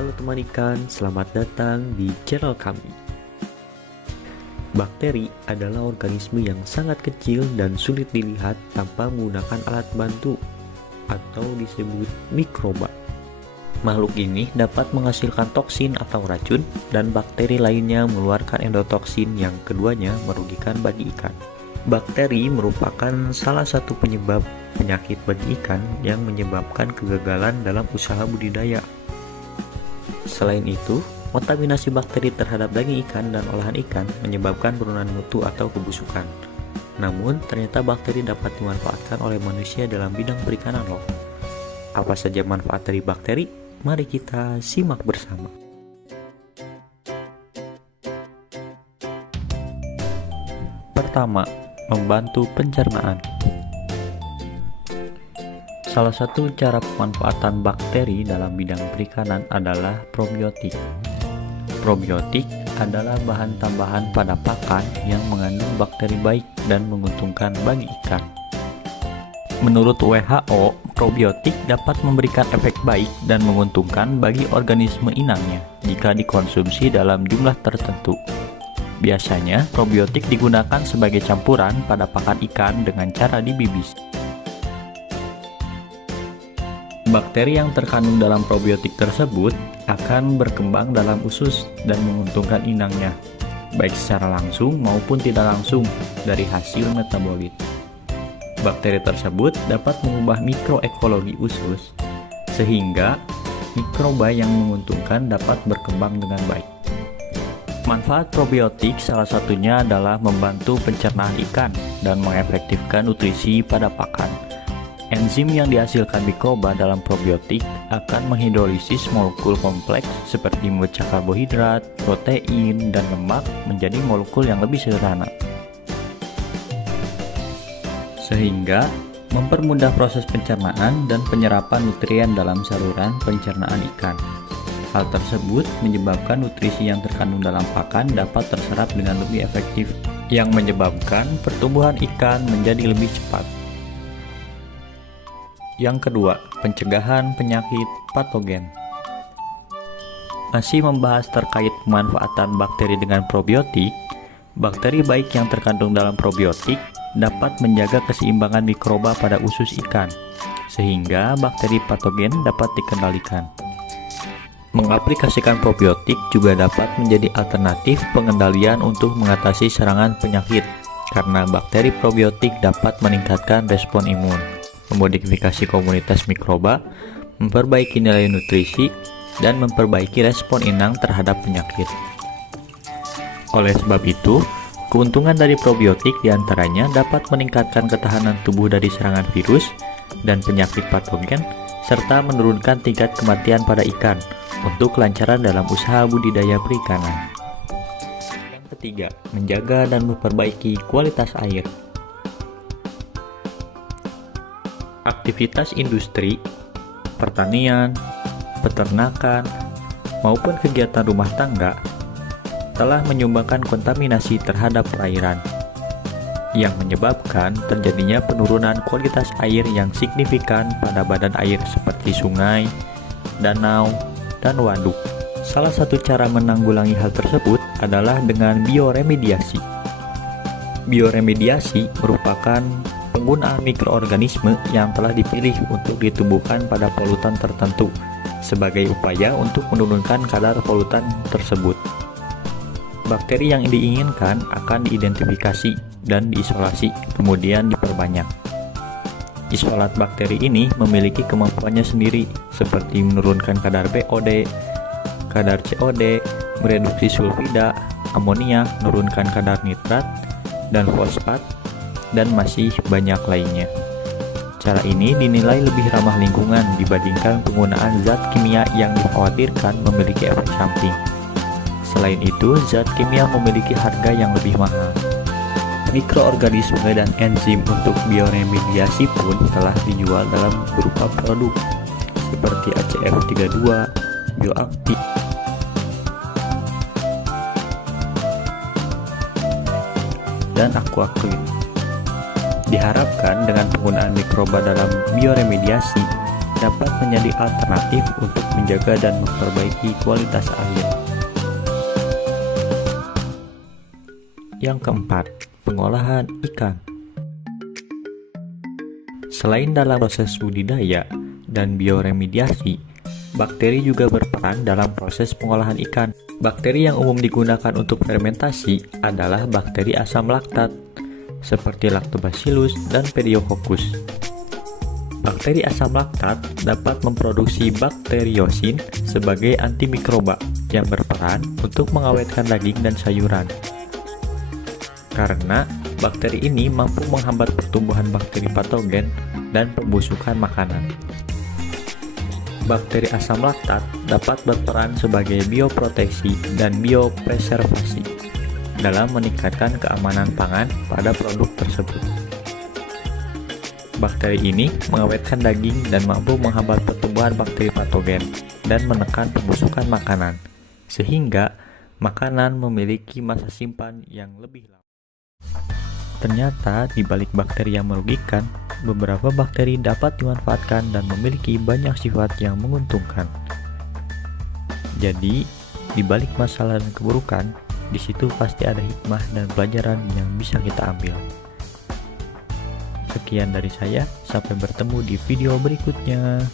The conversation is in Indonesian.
Halo teman ikan, selamat datang di channel kami. Bakteri adalah organisme yang sangat kecil dan sulit dilihat tanpa menggunakan alat bantu atau disebut mikroba. Makhluk ini dapat menghasilkan toksin atau racun dan bakteri lainnya mengeluarkan endotoksin yang keduanya merugikan bagi ikan. Bakteri merupakan salah satu penyebab penyakit bagi ikan yang menyebabkan kegagalan dalam usaha budidaya. Selain itu, kontaminasi bakteri terhadap daging ikan dan olahan ikan menyebabkan penurunan mutu atau kebusukan. Namun, ternyata bakteri dapat dimanfaatkan oleh manusia dalam bidang perikanan loh. Apa saja manfaat dari bakteri? Mari kita simak bersama. Pertama, membantu pencernaan. Salah satu cara pemanfaatan bakteri dalam bidang perikanan adalah probiotik. Probiotik adalah bahan tambahan pada pakan yang mengandung bakteri baik dan menguntungkan bagi ikan. Menurut WHO, probiotik dapat memberikan efek baik dan menguntungkan bagi organisme inangnya jika dikonsumsi dalam jumlah tertentu. Biasanya, probiotik digunakan sebagai campuran pada pakan ikan dengan cara dibibis. Bakteri yang terkandung dalam probiotik tersebut akan berkembang dalam usus dan menguntungkan inangnya, baik secara langsung maupun tidak langsung dari hasil metabolit. Bakteri tersebut dapat mengubah mikroekologi usus, sehingga mikroba yang menguntungkan dapat berkembang dengan baik. Manfaat probiotik salah satunya adalah membantu pencernaan ikan dan mengefektifkan nutrisi pada pakan. Enzim yang dihasilkan mikroba dalam probiotik akan menghidrolisis molekul kompleks seperti memecah karbohidrat, protein, dan lemak menjadi molekul yang lebih sederhana. Sehingga mempermudah proses pencernaan dan penyerapan nutrien dalam saluran pencernaan ikan. Hal tersebut menyebabkan nutrisi yang terkandung dalam pakan dapat terserap dengan lebih efektif, yang menyebabkan pertumbuhan ikan menjadi lebih cepat. Yang kedua, pencegahan penyakit patogen. Masih membahas terkait pemanfaatan bakteri dengan probiotik, bakteri baik yang terkandung dalam probiotik dapat menjaga keseimbangan mikroba pada usus ikan, sehingga bakteri patogen dapat dikendalikan. Mengaplikasikan probiotik juga dapat menjadi alternatif pengendalian untuk mengatasi serangan penyakit, karena bakteri probiotik dapat meningkatkan respon imun, memodifikasi komunitas mikroba, memperbaiki nilai nutrisi, dan memperbaiki respon inang terhadap penyakit. Oleh sebab itu, keuntungan dari probiotik diantaranya dapat meningkatkan ketahanan tubuh dari serangan virus dan penyakit patogen, serta menurunkan tingkat kematian pada ikan untuk kelancaran dalam usaha budidaya perikanan. Yang ketiga, menjaga dan memperbaiki kualitas air. Aktivitas industri, pertanian, peternakan, maupun kegiatan rumah tangga telah menyumbangkan kontaminasi terhadap perairan, yang menyebabkan terjadinya penurunan kualitas air yang signifikan pada badan air seperti sungai, danau, dan waduk. Salah satu cara menanggulangi hal tersebut adalah dengan bioremediasi. Bioremediasi merupakan penggunaan mikroorganisme yang telah dipilih untuk ditumbuhkan pada polutan tertentu sebagai upaya untuk menurunkan kadar polutan tersebut. Bakteri yang diinginkan akan diidentifikasi dan diisolasi, kemudian diperbanyak. Isolat bakteri ini memiliki kemampuannya sendiri, seperti menurunkan kadar BOD, kadar COD, mereduksi sulfida, amonia, menurunkan kadar nitrat, dan fosfat, dan masih banyak lainnya. Cara ini dinilai lebih ramah lingkungan dibandingkan penggunaan zat kimia yang dikhawatirkan memiliki efek samping. Selain itu, zat kimia memiliki harga yang lebih mahal. Mikroorganisme dan enzim untuk bioremediasi pun telah dijual dalam berupa produk seperti ACF32, bioaktif, dan aquaclean. Diharapkan dengan penggunaan mikroba dalam bioremediasi, dapat menjadi alternatif untuk menjaga dan memperbaiki kualitas air. Yang keempat, pengolahan ikan. Selain dalam proses budidaya dan bioremediasi, bakteri juga berperan dalam proses pengolahan ikan. Bakteri yang umum digunakan untuk fermentasi adalah bakteri asam laktat, seperti Lactobacillus dan Pediococcus. Bakteri asam laktat dapat memproduksi bakteriosin sebagai antimikroba yang berperan untuk mengawetkan daging dan sayuran. Karena bakteri ini mampu menghambat pertumbuhan bakteri patogen dan pembusukan makanan. Bakteri asam laktat dapat berperan sebagai bioproteksi dan biopreservasi dalam meningkatkan keamanan pangan pada produk tersebut. Bakteri ini mengawetkan daging dan mampu menghambat pertumbuhan bakteri patogen dan menekan pembusukan makanan, sehingga makanan memiliki masa simpan yang lebih lama. Ternyata di balik bakteri yang merugikan, beberapa bakteri dapat dimanfaatkan dan memiliki banyak sifat yang menguntungkan. Jadi, di balik masalah dan keburukan, di situ pasti ada hikmah dan pelajaran yang bisa kita ambil. Sekian dari saya, sampai bertemu di video berikutnya.